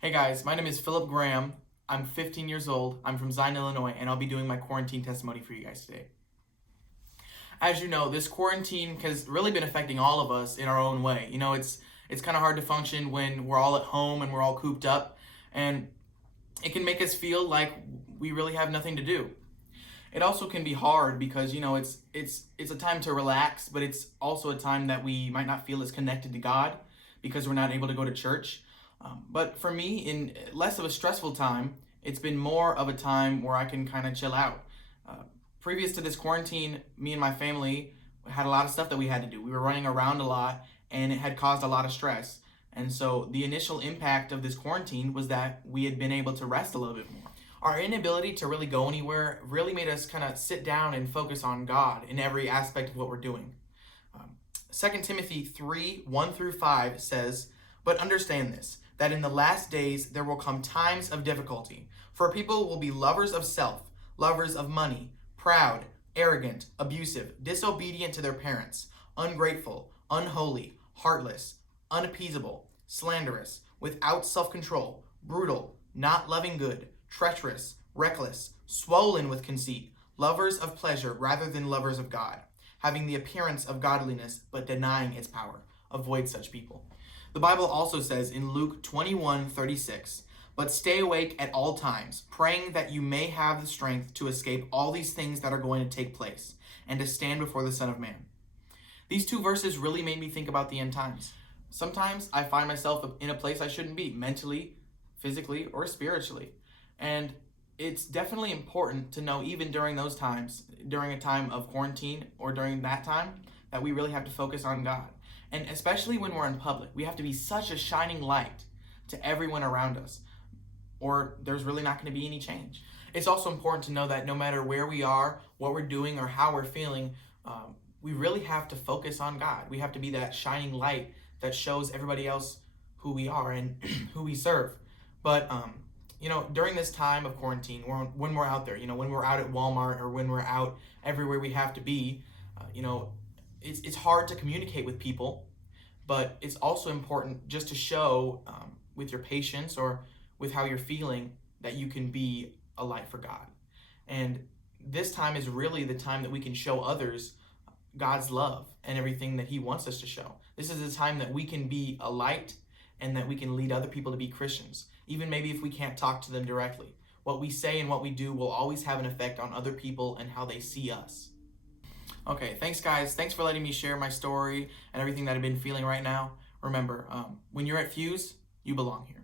Hey guys, my name is Phillip Graham. I'm 15 years old. I'm from Zion, Illinois, and I'll be doing my quarantine testimony for you guys today. As you know, this quarantine has really been affecting all of us in our own way. It's kind of hard to function when we're all at home and we're all cooped up, and it can make us feel like we really have nothing to do. It also can be hard because it's a time to relax, but it's also a time that we might not feel as connected to God because we're not able to go to church. But for me, in less of a stressful time, it's been more of a time where I can kind of chill out. Uh, Previous to this quarantine, me and my family had a lot of stuff that we had to do. We were running around a lot, and it had caused a lot of stress. And so the initial impact of this quarantine was that we had been able to rest a little bit more. Our inability to really go anywhere really made us kind of sit down and focus on God in every aspect of what we're doing. 2 Timothy 3, 1 through 5 says, "But understand this, that in the last days there will come times of difficulty. For people will be lovers of self, lovers of money, proud, arrogant, abusive, disobedient to their parents, ungrateful, unholy, heartless, unappeasable, slanderous, without self-control, brutal, not loving good, treacherous, reckless, swollen with conceit, lovers of pleasure rather than lovers of God, having the appearance of godliness but denying its power. Avoid such people." The Bible also says in Luke 21:36, "But stay awake at all times, praying that you may have the strength to escape all these things that are going to take place, and to stand before the Son of Man." These two verses really made me think about the end times. Sometimes I find myself in a place I shouldn't be, mentally, physically, or spiritually. And it's definitely important to know, even during those times, during a time of quarantine or during that time, that we really have to focus on God. And especially when we're in public, we have to be such a shining light to everyone around us, or there's really not going to be any change. It's also important to know that no matter where we are, what we're doing, or how we're feeling, we really have to focus on God. We have to be that shining light that shows everybody else who we are and who we serve. But during this time of quarantine, when we're out there, when we're out at Walmart or when we're out everywhere we have to be, it's hard to communicate with people, but it's also important just to show with your patience or with how you're feeling that you can be a light for God. And this time is really the time that we can show others God's love and everything that He wants us to show. This is a time that we can be a light and that we can lead other people to be Christians, even maybe if we can't talk to them directly. What we say and what we do will always have an effect on other people and how they see us. Okay, thanks guys. Thanks for letting me share my story and everything that I've been feeling right now. Remember, when you're at Fuse, you belong here.